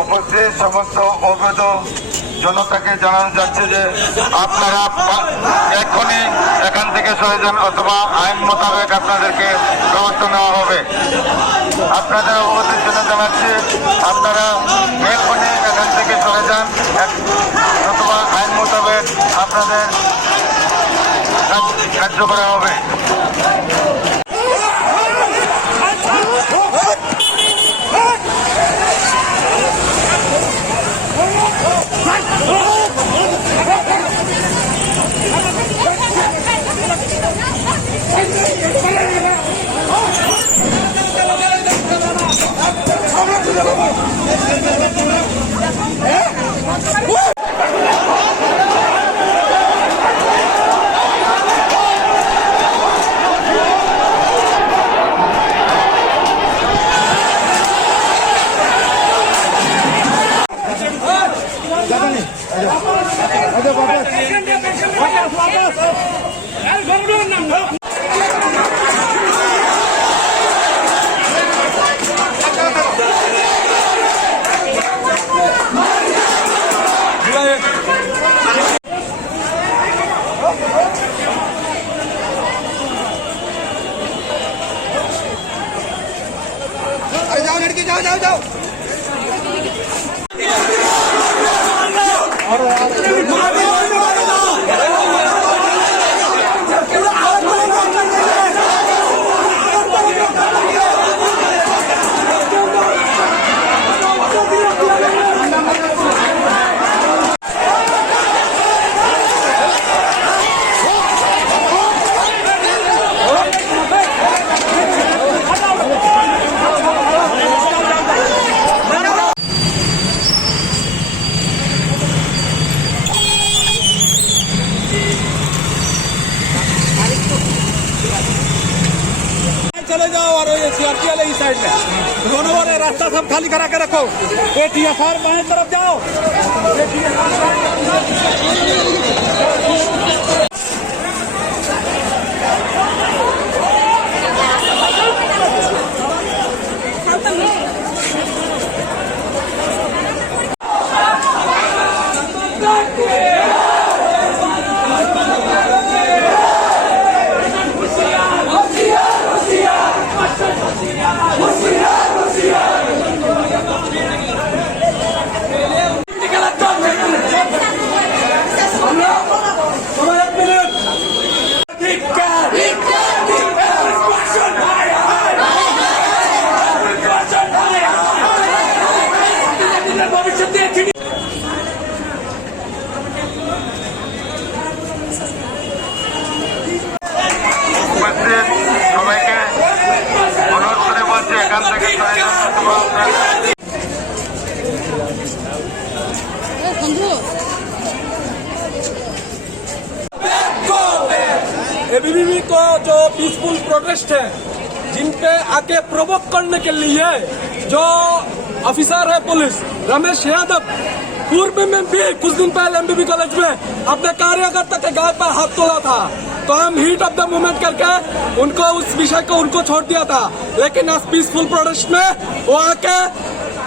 উপস্থিত সমস্ত অবৈধ জনতাকে জানানো যাচ্ছে যে আপনারা এখনই এখান থেকে সরে যান, অথবা আইন মোতাবেক আপনাদেরকে ব্যবস্থা নেওয়া হবে। আপনাদের অবগতির জন্য জানাচ্ছি, আপনারা এখনই এখান থেকে সরে যান, অথবা আইন মোতাবেক আপনাদের কার্য করা হবে। जाओ लड़के, जाओ जाओ जाओ। चले जाओ और ये सीआरपी वाले इस साइड में दोनों वाले रास्ता सब खाली करा के रखो। टीएसआर बाएं तरफ जाओ। एबीवीपी को जो पीसफुल प्रोटेस्ट है, जिन पे आके प्रोवोक करने के लिए जो ऑफिसर है पुलिस रमेश यादव, पूर्व में भी कुछ दिन पहले एमबीबी कॉलेज में अपने कार्यकर्ता के गाल पर हाथ तोड़ा था, तो हम हीट ऑफ द मूवमेंट करके उनको उस विषय को उनको छोड़ दिया था। लेकिन आज पीसफुल प्रोटेस्ट में वो आके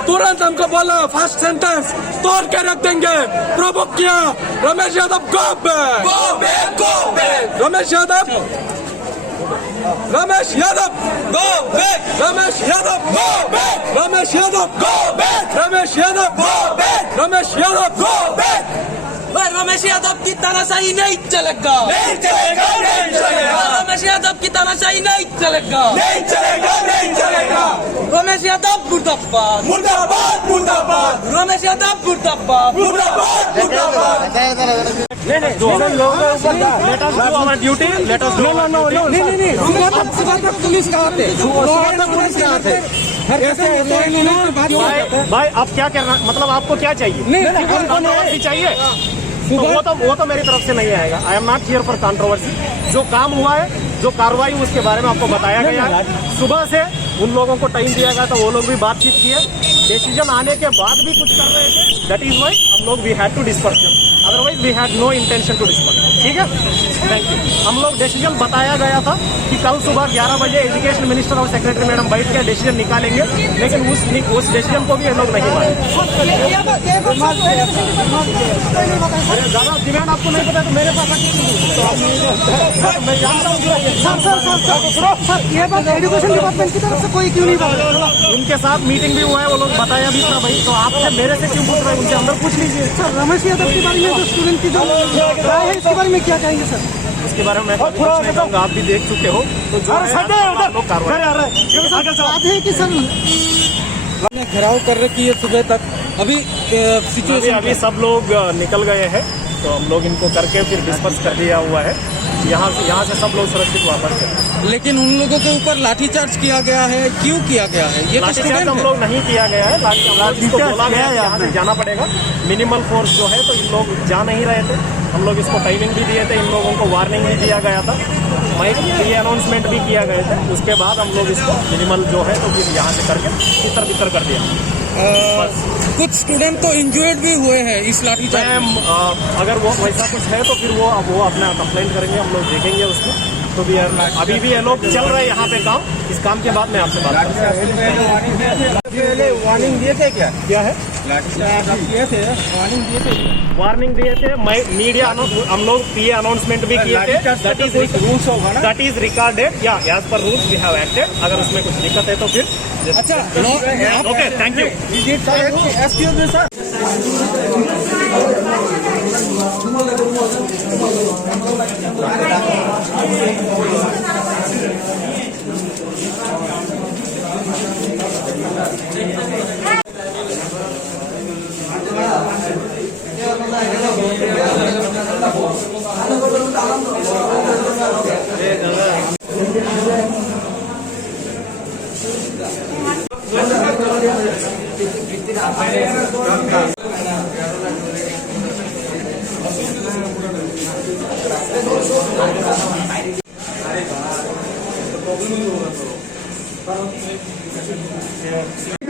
तुरंत हमको बोला फर्स्ट सेंटेंस तोड़ के रख देंगे। प्रोवोक किया Ramesh Yadav, go back, go back, go back. Ramesh Yadav, Ramesh Yadav, go back, Ramesh Yadav, go back, Ramesh Yadav, go back, Ramesh Yadav, go back, Ramesh Yadav, go back. Ramesh Yadav की तानाशाही नहीं चलेगा, नहीं चलेगा, नहीं चलेगा। रमेश यादव की तानाशाही नहीं चलेगा, नहीं चलेगा, नहीं चलेगा। रमेश यादव मुर्दाबाद, मुर्दाबाद, मुर्दाबाद। रमेश यादव मुर्दाबाद, मुर्दाबाद, मुर्दाबाद। Duty let us no no no नहीं पुलिस का आते, पुलिस का आते। भाई आप क्या करना, मतलब आपको क्या चाहिए? नहीं चाहिए तो वो तो मेरी तरफ से नहीं आएगा। I am not here for controversy. जो काम हुआ है, जो कार्रवाई उसके बारे में आपको बताया गया है। सुबह से उन लोगों को टाइम दिया गया था, वो लोग भी बातचीत किए। डिसीजन आने के बाद भी कुछ कर रहे थे, दैट इज वाई हम लोग we had to disperse them, otherwise we had no intention to disperse. ठीक है, थैंक यू। हम लोग डिसीजन बताया गया था कि कल सुबह 11 बजे एजुकेशन मिनिस्टर और सेक्रेटरी मैडम बैठ के डिसीजन निकालेंगे, लेकिन उस डिसीजन को भी ये लोग नहीं माने। ज्यादा डिमांड आपको नहीं पता तो मेरे पास मैं जानता हूँ। सर ये बात एजुकेशन डिपार्टमेंट की तरफ से कोई क्यों नहीं बोल रहा? उनके साथ मीटिंग भी हुआ है, वो लोग बताया भी था भाई, तो आपसे मेरे से क्यों पूछ रहे हैं? उनसे अंदर पूछ लीजिए। सर रमेश यादव के बारे में जो स्टूडेंट की जो राय है इसके बारे में क्या कहेंगे सर? इसके बारे में मैं कुछ नहीं कहूँगा, आप भी देख चुके हो, तो जो है लोग कार्रवाई बात है कि सर घेराव कर रखी है सुबह तक। अभी सिचुएशन अभी सब लोग निकल गए हैं, तो हम लोग इनको करके फिर डिस्पर्स कर दिया हुआ है। यहाँ से सब लोग सुरक्षित वापस चले। लेकिन उन लोगों के ऊपर लाठीचार्ज किया गया है, क्यों किया गया है? ये तो लाठीचार्ज स्टूडेंट हम है। लोग नहीं किया गया है, इसको बोला गया है यहाँ से जाना पड़ेगा। मिनिमल फोर्स जो है, तो इन लोग जा नहीं रहे थे, हम लोग इसको टाइमिंग भी दिए थे, इन लोगों को वार्निंग भी दिया गया था, माइक ये अनाउंसमेंट भी किया गया था। उसके बाद हम लोग इसको मिनिमल जो है तो फिर यहाँ से करके तितर बितर कर दिया। कुछ स्टूडेंट तो इंजर्ड भी हुए हैं इस लाठीचार्ज में। अगर वो वैसा कुछ है तो फिर वो अपना कंप्लेंट करेंगे, हम लोग देखेंगे उसको। तो भी अभी भी ये लोग चल रहे हैं यहाँ पे काम, इस काम के बाद मैं आपसे बात करूँगा। वार्निंग दिए थे क्या? क्या है? दिए थे वार्निंग दिए थे। वार्निंग दिए थे, मीडिया हम लोग पीए अनाउंसमेंट भी किए थे। दैट रूल्स होगा ना? इज रिकॉर्डेड या as per rules we have acted. अगर उसमें कुछ दिक्कत है तो फिर अच्छा okay, thank you. Excuse me sir.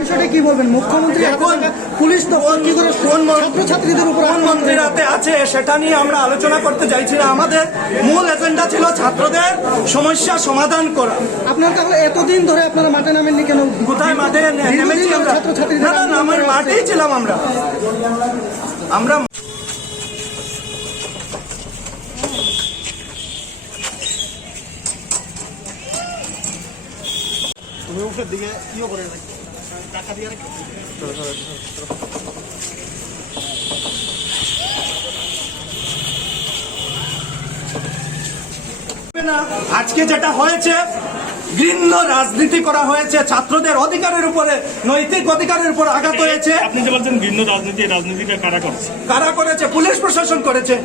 বিষয়টা কি বলবেন? মুখ্যমন্ত্রী এখন পুলিশ তো কি করে ছাত্রছাত্রীদের উপর মন্ত্রীর হাতে আছে, সেটা নিয়ে আমরা আলোচনা করতে চাইছি না। আমাদের মূল এজেন্ডা ছিল ছাত্রদের সমস্যা সমাধান করা। আপনার তাহলে এতদিন ধরে আপনারা মাঠে নামেননি কেন? কোথায় মাঠে নেমেছি আমরা? ছাত্রছাত্রীদের না না, আমার মাঠেই ছিলাম আমরা। আজকে যেটা হয়েছে, ঘৃণ্য রাজনীতি করা হয়েছে, ছাত্রদের অধিকারের উপরে, নৈতিক অধিকারের উপর আঘাত হয়েছে। আপনি যে বলছেন ভিন্ন রাজনীতিটা কারা করছে? কারা করেছে? পুলিশ প্রশাসন করেছে।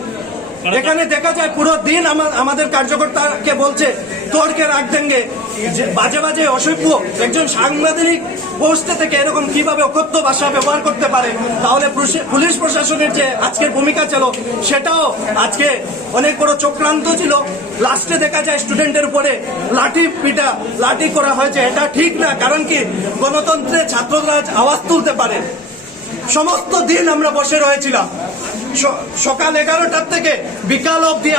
এখানে দেখা যায় পুরো দিন আমাদের কার্যকর্তাকে বলছে তোরকে রাখ দেঙ্গে, বাজে বাজে অসভ্য একজন সাংবাদিক পোস্টে থেকে এরকম কিভাবে অকথ্য ভাষা ব্যবহার করতে পারে। তাহলে পুলিশ প্রশাসনের যে আজকের ভূমিকা ছিল সেটাও আজকে অনেক বড় চক্রান্ত ছিল। লাস্টে দেখা যায় স্টুডেন্টের উপরে লাঠি করা হয়েছে। এটা ঠিক না, কারণ কি গণতন্ত্রে ছাত্ররা আওয়াজ তুলতে পারে। সমস্ত দিন আমরা বসে রয়েছিলাম, সকাল 11টার থেকে বিকাল অবধি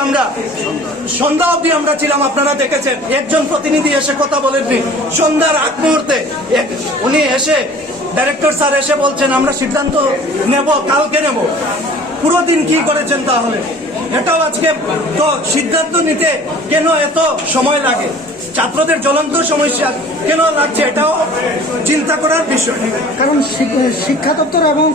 সন্ধ্যা অবধি আমরা ছিলাম। আপনারা দেখেছেন, একজন প্রতিনিধি এসে কথা বলেননি। সন্ধ্যার আগ মুহূর্তে উনি এসে ডাইরেক্টর স্যার এসে বলছেন আমরা সিদ্ধান্ত নেব, কালকে নেব। পুরো দিন কি করেছেন তাহলে? এটাও আজকে তো সিদ্ধান্ত নিতে কেন এত সময় লাগে? ছাত্রদের জ্বলন্ত সমস্যা কেন লাগছে এটাও চিন্তা করার বিষয়। কারণ শিক্ষা দপ্তর এবং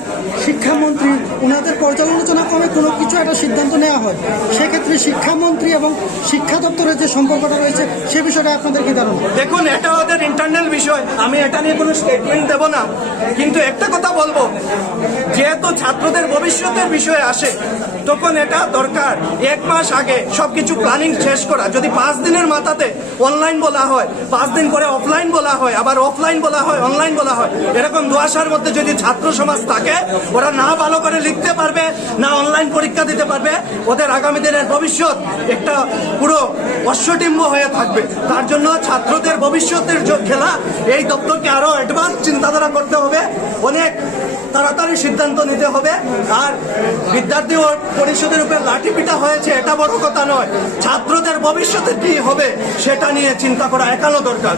শিক্ষামন্ত্রী ওনাদের পর্যালোচনা ক্রমে কোনো কিছু একটা সিদ্ধান্ত নেওয়া হয়, সেক্ষেত্রে শিক্ষামন্ত্রী এবং শিক্ষা দপ্তরের যে সম্পর্কটা রয়েছে সে বিষয়টা আপনাদের কি ধারণা? দেখুন, এটা ওদের ইন্টারনাল বিষয়, আমি এটা নিয়ে কোনো স্টেটমেন্ট দেব না। কিন্তু একটা কথা বলবো, যেহেতু ছাত্রদের ভবিষ্যতের বিষয়ে আসে তখন এটা দরকার 1 মাস আগে সবকিছু প্ল্যানিং শেষ করা। যদি 5 দিনের মাথাতে অনলাইন অনলাইন বলা হয়, 5 দিন পরে অফলাইন বলা হয়, আবার অফলাইন বলা হয়, অনলাইন বলা হয়। এরকম দুয়াশার মধ্যে যদি ছাত্র সমাজ থাকে, ওরা না ভালো করে লিখতে পারবে, না অনলাইন পরীক্ষা দিতে পারবে, ওদের আগামী দিনের ভবিষ্যৎ একটা পুরো অশ্বডিম্ব হয়ে থাকবে। তার জন্য ছাত্রদের ভবিষ্যতের খেলা এই দপ্তরকে আরো অ্যাডভান্স চিন্তাধারা করতে হবে, অনেক তাড়াতাড়ি সিদ্ধান্ত নিতে হবে। আর বিদ্যার্থী পরিষদের উপর লাঠি পিটা হয়েছে, এটা বড় কথা নয়, ছাত্রদের ভবিষ্যতে কি হবে সেটা নিয়ে চিন্তা করা একান্ত দরকার।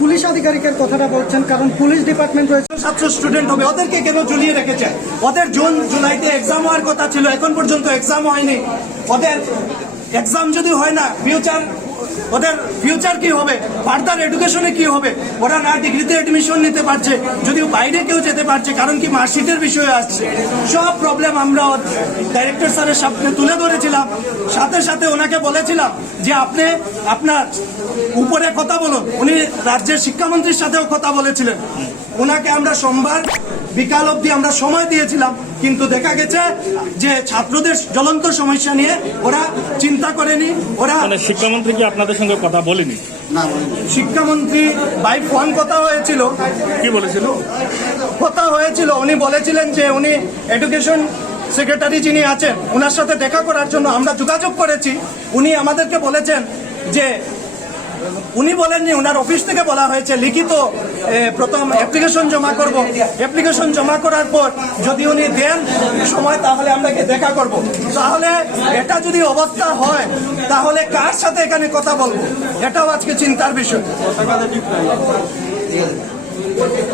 পুলিশ আধিকারিকের কথাটা বলছেন, কারণ পুলিশ ডিপার্টমেন্ট রয়েছে, ছাত্র স্টুডেন্ট হবে, ওদেরকে কেন ঝুলিয়ে রেখেছে? ওদের জুন জুলাইতে এক্সাম হওয়ার কথা ছিল, এখন পর্যন্ত এক্সাম হয়নি। ওদের এক্সাম যদি হয় না, ওদের ফিউচার কি হবে, ফার্দার এডুকেশনে কি হবে? ওরা না ডিগ্রিতে এডমিশন নিতে পারছে, যদিও বাইরে কেউ যেতে পারছে, কারণ কি মার্কশিটের বিষয়ে আসছে। সব প্রবলেম আমরা ডাইরেক্টর স্যারের সামনে তুলে ধরেছিলাম, সাথে সাথে ওনাকে বলেছিলাম যে আপনি আপনার উপরে কথা বলুন। উনি রাজ্যের শিক্ষামন্ত্রীর সাথেও কথা বলেছিলেন, ওনাকে আমরা সোমবার বিকাল অবধি আমরা সময় দিয়েছিলাম, কিন্তু দেখা গেছে যে ছাত্রদের জ্বলন্ত সমস্যা নিয়ে ওরা চিন্তা করেনি। ওরা মানে শিক্ষামন্ত্রী কি আপনাদের সঙ্গে কথা বলেনি? শিক্ষামন্ত্রী বাই ফোন কথা হয়েছিল। কি বলেছিল? কথা হয়েছিল, উনি বলেছিলেন যে উনি এডুকেশন সেক্রেটারি যিনি আছেন ওনার সাথে দেখা করার জন্য আমরা যোগাযোগ করেছি। উনি আমাদেরকে বলেছেন যে উনি বলেননি, ওনার অফিস থেকে বলা হয়েছে লিখিত প্রথম অ্যাপ্লিকেশন জমা করব, অ্যাপ্লিকেশন জমা করার পর যদি উনি দেন সময় তাহলে আমরা দেখা করব। তাহলে এটা যদি অবস্থা হয় তাহলে কার সাথে এখানে কথা বলবো, এটাও আজকে চিন্তার বিষয়।